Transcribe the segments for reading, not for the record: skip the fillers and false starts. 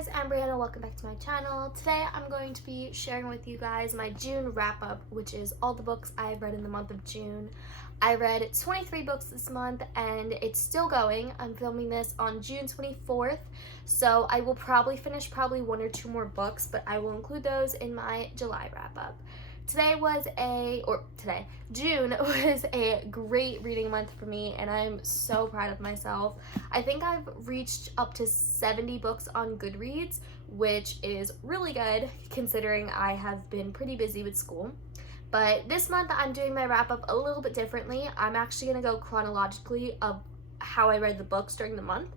guys, I'm Brianna. Welcome back to my channel. Today I'm going to be sharing with you guys my June wrap-up, which is all the books I've read in the month of June. I read 23 books this month and it's still going. I'm filming this on June 24th, so I will probably finish one or two more books, but I will include those in my July wrap-up. June was a great reading month for me and I'm so proud of myself. I think I've reached up to 70 books on Goodreads, which is really good considering I have been pretty busy with school. But this month I'm doing my wrap up a little bit differently. I'm actually going to go chronologically of how I read the books during the month.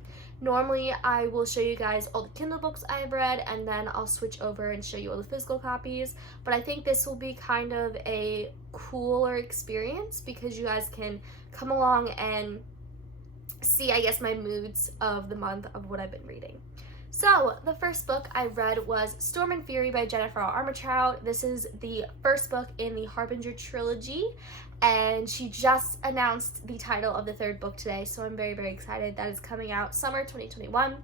Normally, I will show you guys all the Kindle books I've read, and then I'll switch over and show you all the physical copies. But I think this will be kind of a cooler experience because you guys can come along and see, I guess, my moods of the month of what I've been reading. So, the first book I read was Storm and Fury by Jennifer Armentrout. This is the first book in the Harbinger trilogy, and she just announced the title of the third book today, so I'm very, very excited. That is coming out summer 2021.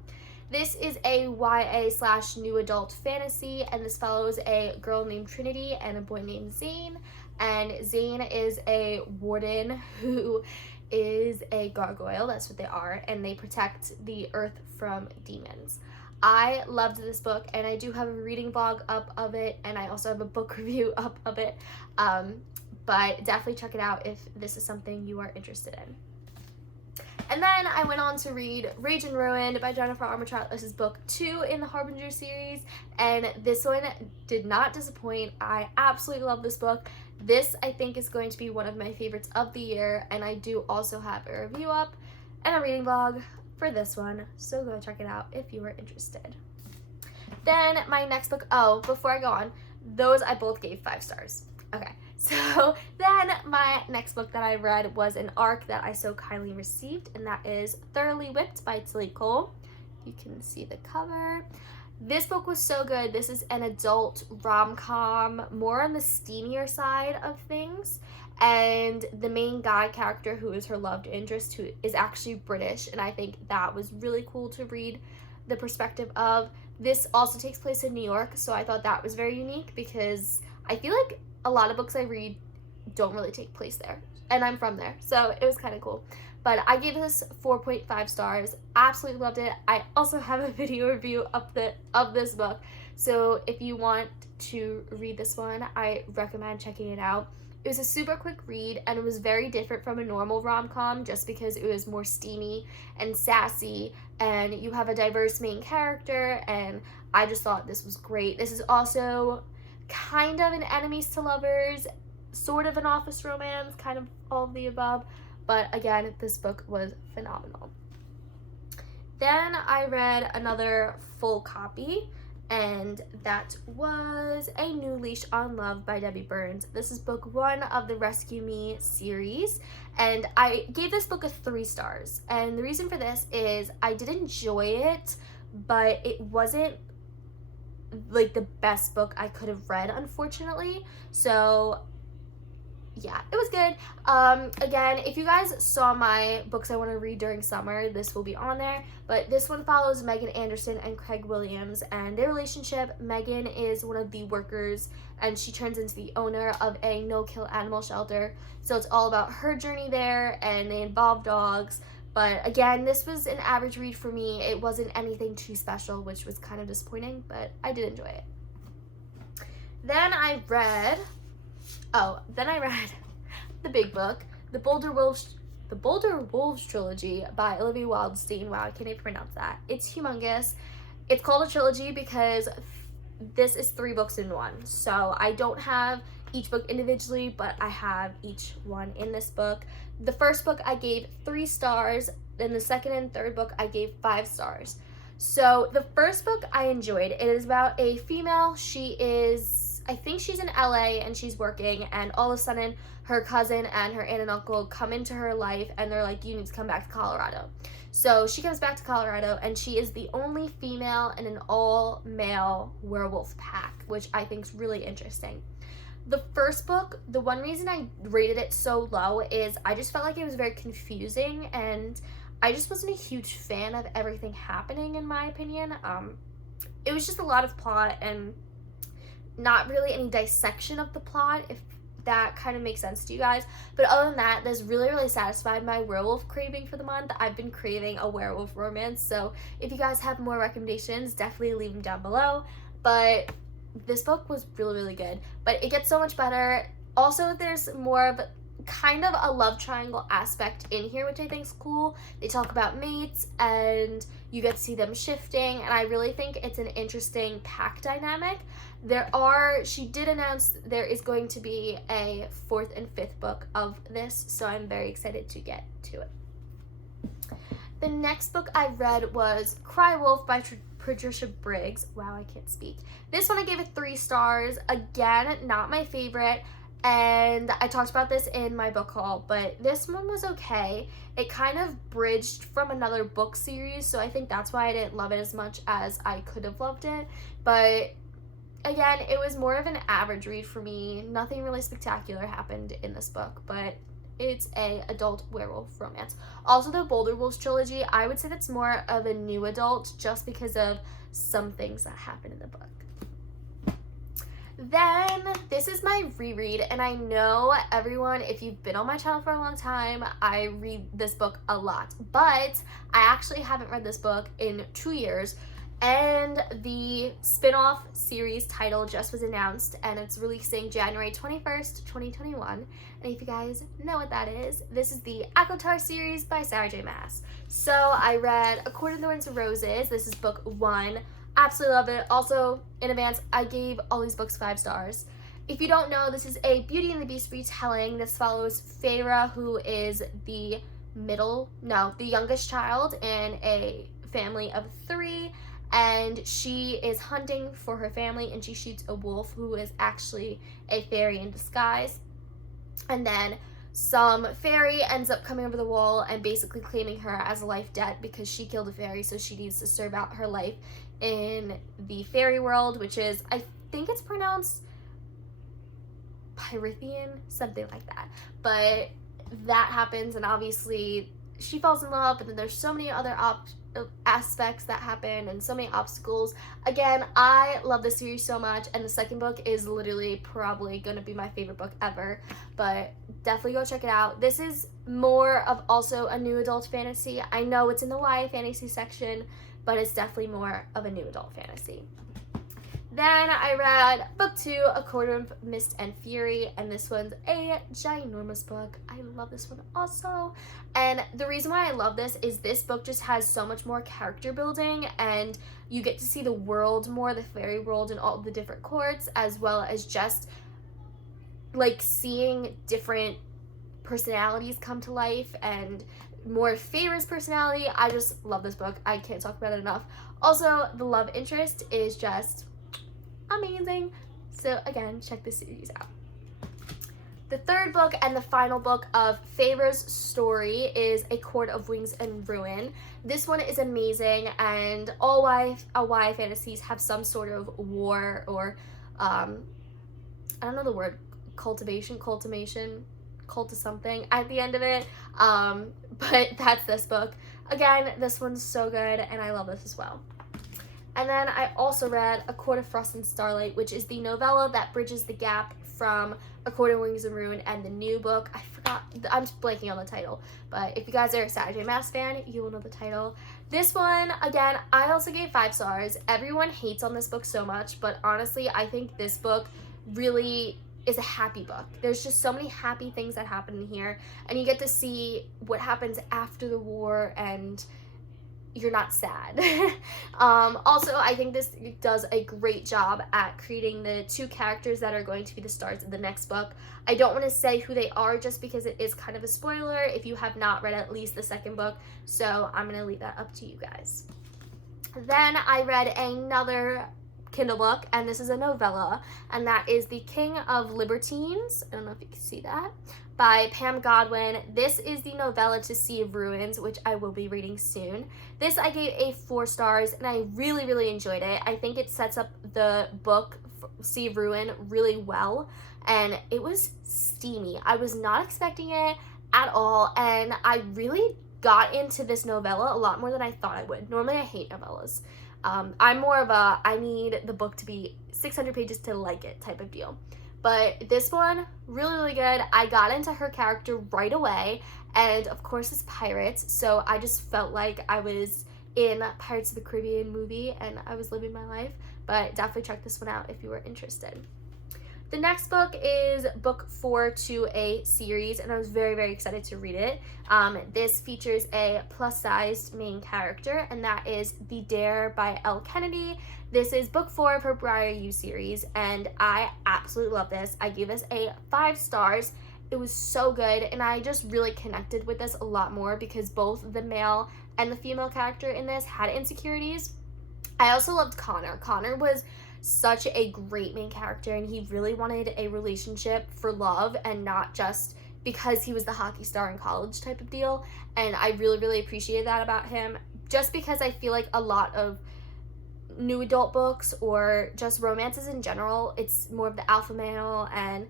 This is a YA/new adult fantasy, and this follows a girl named Trinity and a boy named Zane, and Zane is a warden who is a gargoyle, that's what they are, and they protect the earth from demons. I loved this book, and I do have a reading vlog up of it, and I also have a book review up of it, but definitely check it out if this is something you are interested in. And then I went on to read Rage and Ruin by Jennifer Armentrout. This is book 2 in the Harbinger series, and this one did not disappoint. I absolutely love this book. This, I think, is going to be one of my favorites of the year, and I do also have a review up and a reading vlog for this one, so go check it out if you are interested. Then my next book, before I go on, those I both gave 5 stars. Okay, so then my next book that I read was an ARC that I so kindly received, and that is Thoroughly Whipped by Tilly Cole. You can see the cover. This book was so good. This is an adult rom-com, more on the steamier side of things, and the main guy character, who is her love interest, who is actually British, and I think that was really cool to read the perspective of. This also takes place in New York, so I thought that was very unique because I feel like a lot of books I read don't really take place there, and I'm from there, so it was kind of cool. But I gave this 4.5 stars. Absolutely loved it. I also have a video review of this book, so if you want to read this one, I recommend checking it out. It was a super quick read, and it was very different from a normal rom-com just because it was more steamy and sassy, and you have a diverse main character, and I just thought this was great. This is also kind of an enemies to lovers, sort of an office romance, kind of all of the above, but again, this book was phenomenal. Then I read another full copy, and that was A New Leash on Love by Debbie Burns. This is book 1 of the Rescue Me series, and I gave this book a 3 stars, and the reason for this is I did enjoy it, but it wasn't like the best book I could have read, unfortunately. So yeah, it was good. Again, if you guys saw my books I want to read during summer, this will be on there, but this one follows Megan Anderson and Craig Williams and their relationship. Megan is one of the workers, and she turns into the owner of a no-kill animal shelter, so it's all about her journey there, and they involve dogs. But again, this was an average read for me. It wasn't anything too special, which was kind of disappointing, but I did enjoy it. Then I read the big book, The Boulder Wolves trilogy by Olivia Wildstein. Wow, I can't even pronounce that. It's humongous. It's called a trilogy because this is 3 books in one. So I don't have each book individually, but I have each one in this book. The first book I gave 3 stars, then the second and third book I gave 5 stars. So the first book I enjoyed. It is about a female. I think she's in LA and she's working, and all of a sudden her cousin and her aunt and uncle come into her life and they're like, you need to come back to Colorado. So she comes back to Colorado, and she is the only female in an all-male werewolf pack, which I think is really interesting. The first book, the one reason I rated it so low is I just felt like it was very confusing, and I just wasn't a huge fan of everything happening, in my opinion. it was just a lot of plot and not really any dissection of the plot, if that kind of makes sense to you guys. But other than that, this really satisfied my werewolf craving for the month. I've been craving a werewolf romance, so if you guys have more recommendations, definitely leave them down below. But this book was really good, but it gets so much better. Also, there's more of kind of a love triangle aspect in here, which I think is cool. They talk about mates and you get to see them shifting, and I really think it's an interesting pack dynamic. She did announce there is going to be a 4th and 5th book of this, so I'm very excited to get to it. The next book I read was Cry Wolf by Patricia Briggs. Wow, I can't speak. This one I gave it 3 stars. Again, not my favorite. And I talked about this in my book haul, but this one was okay. It kind of bridged from another book series, so I think that's why I didn't love it as much as I could have loved it. But again, it was more of an average read for me. Nothing really spectacular happened in this book, but it's a adult werewolf romance. Also, the Boulder Wolves trilogy, I would say that's more of a new adult just because of some things that happen in the book. Then, this is my reread, and I know everyone, if you've been on my channel for a long time, I read this book a lot, but I actually haven't read this book in 2 years, and the spin-off series title just was announced, and it's releasing January 21st, 2021, and if you guys know what that is, this is the ACOTAR series by Sarah J. Maas. So, I read A Court of Thorns and Roses. This is book 1. Absolutely love it. Also, in advance, I gave all these books 5 stars. If you don't know, this is a Beauty and the Beast retelling. This follows Feyre, who is the youngest child in a family of 3, and she is hunting for her family, and she shoots a wolf who is actually a fairy in disguise. And then some fairy ends up coming over the wall and basically claiming her as a life debt because she killed a fairy, so she needs to serve out her life in the fairy world, which is, I think it's pronounced Pyrithian, something like that. But that happens, and obviously she falls in love, but then there's so many other aspects that happen and so many obstacles. Again, I love this series so much, and the second book is literally probably going to be my favorite book ever, but definitely go check it out. This is more of also a new adult fantasy. I know it's in the YA fantasy section, but it's definitely more of a new adult fantasy. Then I read book 2, A Court of Mist and Fury, and this one's a ginormous book. I love this one also. And the reason why I love this is this book just has so much more character building, and you get to see the world more, the fairy world and all the different courts, as well as just like seeing different personalities come to life and more Feyre's personality. I just love this book. I can't talk about it enough. Also, the love interest is just amazing. So again, check this series out. The third book and the final book of Feyre's story is A Court of Wings and Ruin. This one is amazing, and all YA fantasies have some sort of war or I don't know the word, cult to something at the end of it, but that's this book. Again, this one's so good, and I love this as well. And then I also read A Court of Frost and Starlight, which is the novella that bridges the gap from A Court of Wings and Ruin and the new book. I forgot, I'm just blanking on the title, but if you guys are a Sarah J. Maas fan, you will know the title. This one, again, I also gave 5 stars. Everyone hates on this book so much, but honestly, I think this book really is a happy book. There's just so many happy things that happen in here, and you get to see what happens after the war, and you're not sad. Also, I think this does a great job at creating the 2 characters that are going to be the stars of the next book. I don't want to say who they are just because it is kind of a spoiler if you have not read at least the second book, so I'm going to leave that up to you guys. Then I read another Kindle book, and this is a novella, and that is The King of Libertines. I don't know if you can see that, by Pam Godwin. This is the novella to Sea of Ruins, which I will be reading soon. This I gave a 4 stars, and I really enjoyed it. I think it sets up the book Sea of Ruin really well, and it was steamy. I was not expecting it at all, and I really got into this novella a lot more than I thought I would. Normally I hate novellas. I'm more of a, I need the book to be 600 pages to like it type of deal. But this one, really, really good. I got into her character right away, and of course it's pirates, so I just felt like I was in Pirates of the Caribbean movie and I was living my life. But definitely check this one out if you were interested. The next book is book 4 to a series, and I was very, very excited to read it. This features a plus-sized main character, and that is The Dare by Elle Kennedy. This is book 4 of her Briar You series, and I absolutely love this. I gave this a 5 stars. It was so good, and I just really connected with this a lot more because both the male and the female character in this had insecurities. I also loved Connor. Connor was such a great main character, and he really wanted a relationship for love and not just because he was the hockey star in college type of deal. And I really, really appreciated that about him, just because I feel like a lot of new adult books or just romances in general, it's more of the alpha male, and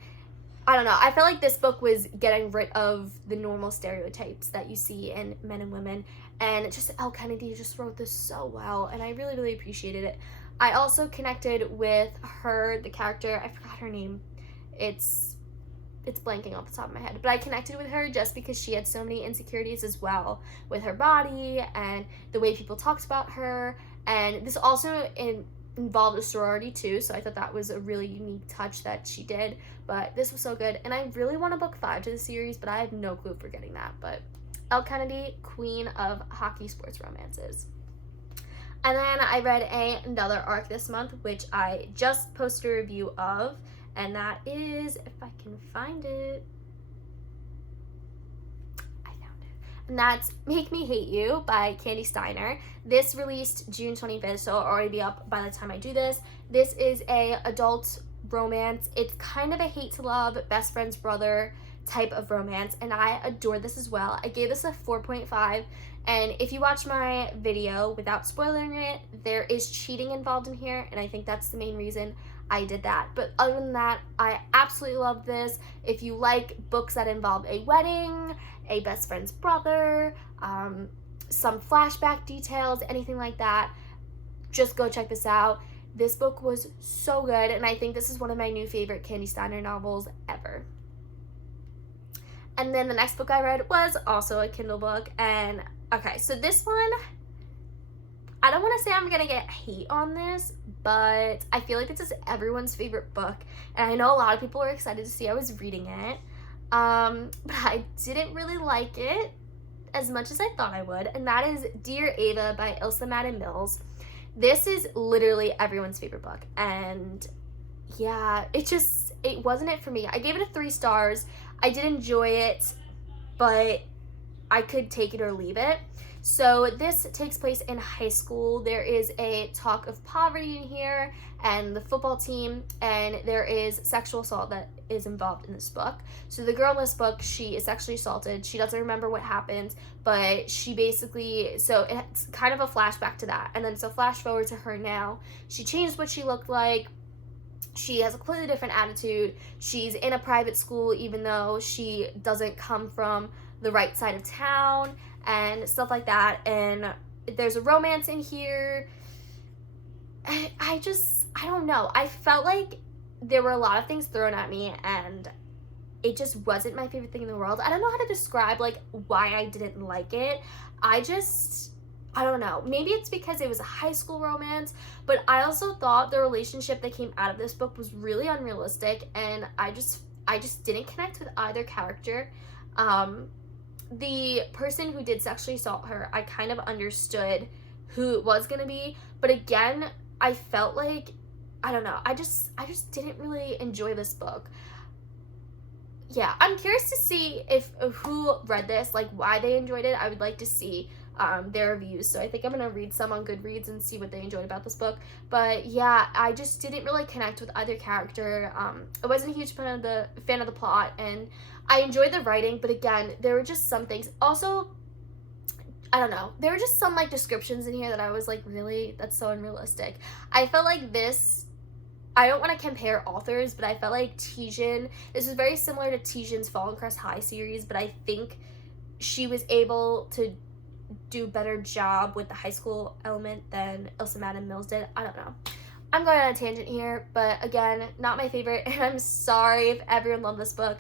I don't know, I feel like this book was getting rid of the normal stereotypes that you see in men and women, and just Elle Kennedy just wrote this so well, and I really, really appreciated it. I also connected with her, the character, I forgot her name. It's blanking off the top of my head. But I connected with her just because she had so many insecurities as well with her body and the way people talked about her. And this also involved a sorority too, so I thought that was a really unique touch that she did. But this was so good. And I really want a book 5 to the series, but I have no clue for getting that. But Elle Kennedy, queen of hockey sports romances. And then I read another arc this month, which I just posted a review of, and that is, if I can find it, I found it. And that's Make Me Hate You by Candy Steiner. This released June 25th, so it'll already be up by the time I do this. This is a adult romance. It's kind of a hate to love, best friend's brother type of romance, and I adore this as well. I gave this a 4.5. And if you watch my video without spoiling it, there is cheating involved in here, and I think that's the main reason I did that. But other than that, I absolutely love this. If you like books that involve a wedding, a best friend's brother, some flashback details, anything like that, just go check this out. This book was so good, and I think this is one of my new favorite Candy Steiner novels ever. And then the next book I read was also a Kindle book, and okay, so this one, I don't want to say I'm going to get hate on this, but I feel like this is everyone's favorite book, and I know a lot of people were excited to see I was reading it, but I didn't really like it as much as I thought I would, and that is Dear Ava by Ilsa Madden Mills. This is literally everyone's favorite book, and yeah, it wasn't it for me. I gave it a 3 stars. I did enjoy it, but I could take it or leave it. So this takes place in high school. There is a talk of poverty in here and the football team, and there is sexual assault that is involved in this book. So the girl in this book, she is sexually assaulted. She doesn't remember what happened, but she basically, so it's kind of a flashback to that. And then so flash forward to her now. She changed what she looked like. She has a completely different attitude. She's in a private school even though she doesn't come from the right side of town and stuff like that. And there's a romance in here. I don't know. I felt like there were a lot of things thrown at me and it just wasn't my favorite thing in the world. I don't know how to describe like why I didn't like it. I don't know. Maybe it's because it was a high school romance, but I also thought the relationship that came out of this book was really unrealistic, and I just didn't connect with either character. The person who did sexually assault her, I kind of understood who it was gonna be, but again, I felt like, I don't know, I just didn't really enjoy this book. Yeah, I'm curious to see if who read this, like why they enjoyed it. I would like to see their reviews, so I think I'm gonna read some on Goodreads and see what they enjoyed about this book. But yeah, I just didn't really connect with either character. I wasn't a huge fan of the plot, and I enjoyed the writing, but again, there were just some things. Also, I don't know, there were just some like descriptions in here that I was like, really, that's so unrealistic. I felt like this, I don't want to compare authors, but I felt like Tijan, this was very similar to Tijan's Fallen Crest High series, but I think she was able to do a better job with the high school element than Ilsa Madden Mills did. I don't know. I'm going on a tangent here, but again, not my favorite, and I'm sorry if everyone loved this book.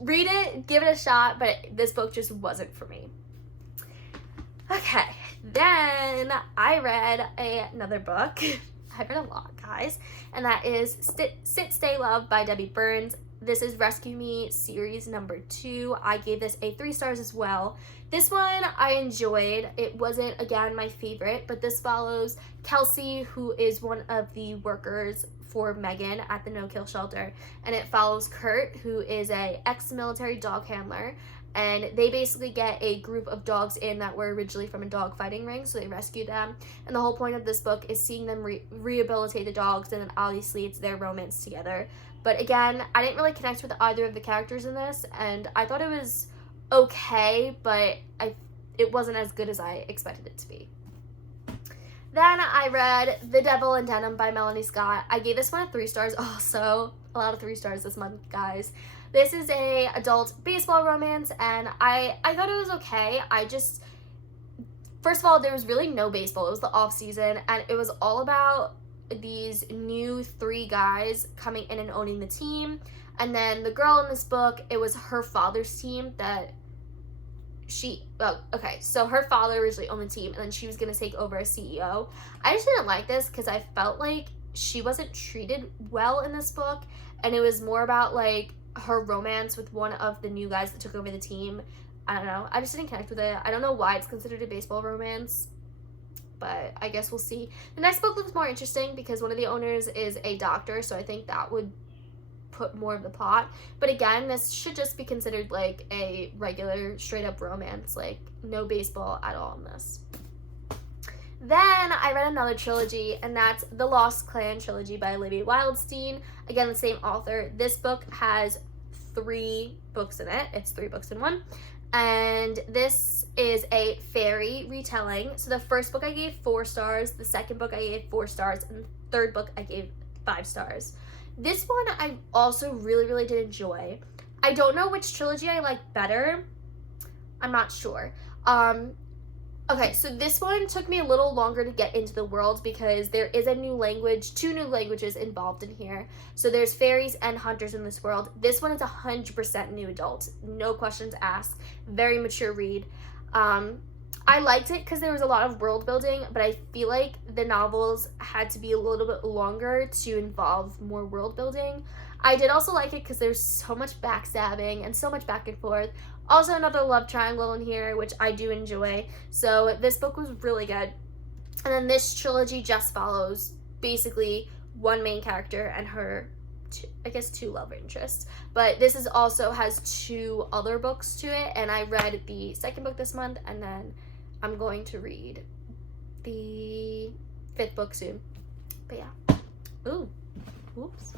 Read it, give it a shot, but this book just wasn't for me. Okay, then I read another book. I read a lot, guys, and that is Sit, Stay, Love by Debbie Burns. This is Rescue Me series number 2. I gave this a 3 stars as well. This one I enjoyed. It wasn't, again, my favorite, but this follows Kelsey, who is one of the workers for Megan at the no-kill shelter, and it follows Kurt, who is a ex-military dog handler, and they basically get a group of dogs in that were originally from a dog fighting ring, so they rescue them, and the whole point of this book is seeing them rehabilitate the dogs, and then obviously it's their romance together. But again, I didn't really connect with either of the characters in this, and I thought it was okay, but it wasn't as good as I expected it to be. Then I read The Devil in Denim by Melanie Scott. I gave this one a 3 stars also. A lot of 3 stars this month, guys. This is a adult baseball romance, and I thought it was okay. First of all, there was really no baseball. It was the off season, and it was all about these new 3 guys coming in and owning the team. And then the girl in this book, it was her father's team that so her father originally owned the team, and then she was going to take over as CEO. I just didn't like this because I felt like she wasn't treated well in this book, and it was more about like her romance with one of the new guys that took over the team. I don't know. I just didn't connect with it. I don't know why it's considered a baseball romance, but I guess we'll see. The next book looks more interesting because one of the owners is a doctor, so I think that would put more of the plot. But again, this should just be considered like a regular straight up romance, like no baseball at all in this. Then I read another trilogy, and that's The Lost Clan trilogy by Olivia Wildstein. Again, the same author. This book has 3 books in it. It's 3 books in one. And this is a fairy retelling. So the first book I gave 4 stars, the second book I gave 4 stars, and the third book I gave 5 stars. This one I also really, really did enjoy. I don't know which trilogy I like better. I'm not sure. Okay, so this one took me a little longer to get into the world because there is a new language, 2 new languages involved in here. So there's fairies and hunters in this world. This one is 100% new adult, no questions asked, very mature read. I liked it because there was a lot of world building, but I feel like the novels had to be a little bit longer to involve more world building. I did also like it because there's so much backstabbing and so much back and forth. Also another love triangle in here, which I do enjoy. So this book was really good. And then this trilogy just follows basically one main character and her, 2 love interests. But this is also has 2 other books to it, and I read the second book this month, and then I'm going to read the 5th book soon. But yeah. Ooh. Oops.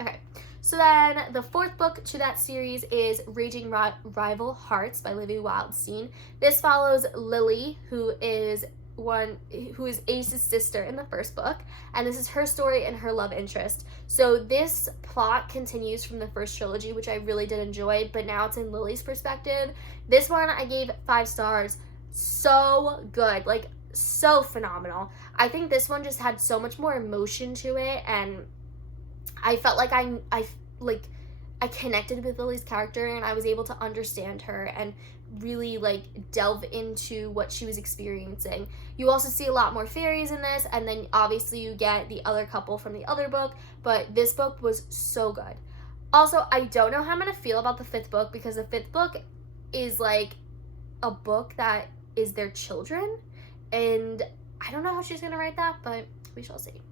Okay. So then the 4th book to that series is Raging Rival Hearts by Olivia Wildstein. This follows Lily, who is Ace's sister in the first book, and this is her story and her love interest. So this plot continues from the first trilogy, which I really did enjoy, but now it's in Lily's perspective. This one I gave 5 stars. So good, like so phenomenal. I think this one just had so much more emotion to it, and I felt like I connected with Lily's character, and I was able to understand her and really like delve into what she was experiencing. You also see a lot more fairies in this, and then obviously you get the other couple from the other book, but this book was so good. Also, I don't know how I'm gonna feel about the 5th book because the 5th book is like a book that is their children, and I don't know how she's gonna write that, but we shall see.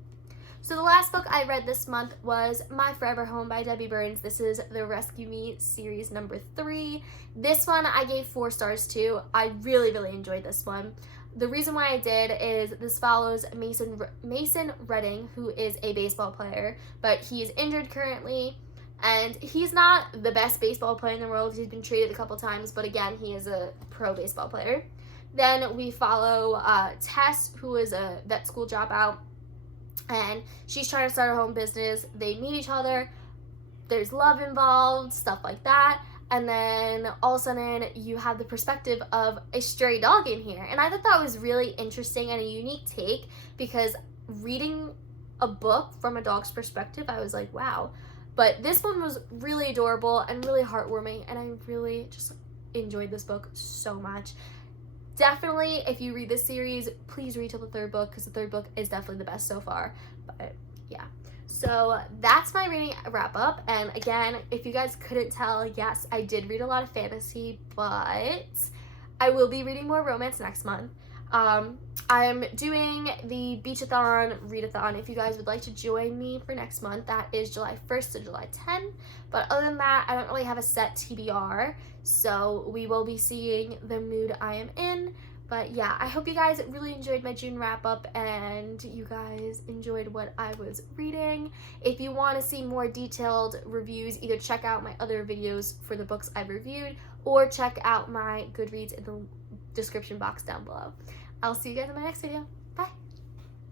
So the last book I read this month was My Forever Home by Debbie Burns. This is the Rescue Me series number 3. This one I gave 4 stars to. I really, really enjoyed this one. The reason why I did is this follows Mason Redding, who is a baseball player, but he is injured currently, and he's not the best baseball player in the world. He's been traded a couple times, but again, he is a pro baseball player. Then we follow Tess, who is a vet school dropout, and she's trying to start her own business. They meet each other. There's love involved, stuff like that. and then all of a sudden you have the perspective of a stray dog in here. And I thought that was really interesting and a unique take, because reading a book from a dog's perspective, I was like, wow. But this one was really adorable and really heartwarming, and I really just enjoyed this book so much. Definitely, if you read this series, please read till the third book, because the third book is definitely the best so far. But yeah, so that's my reading wrap up. And again, if you guys couldn't tell, yes, I did read a lot of fantasy, but I will be reading more romance next month. I'm doing the Beachathon readathon. If you guys would like to join me for next month, that is July 1st to July 10th. But other than that, I don't really have a set TBR, so we will be seeing the mood I am in. But yeah, I hope you guys really enjoyed my June wrap up and you guys enjoyed what I was reading. If you want to see more detailed reviews, either check out my other videos for the books I've reviewed or check out my Goodreads in the description box down below. I'll see you guys in my next video. Bye!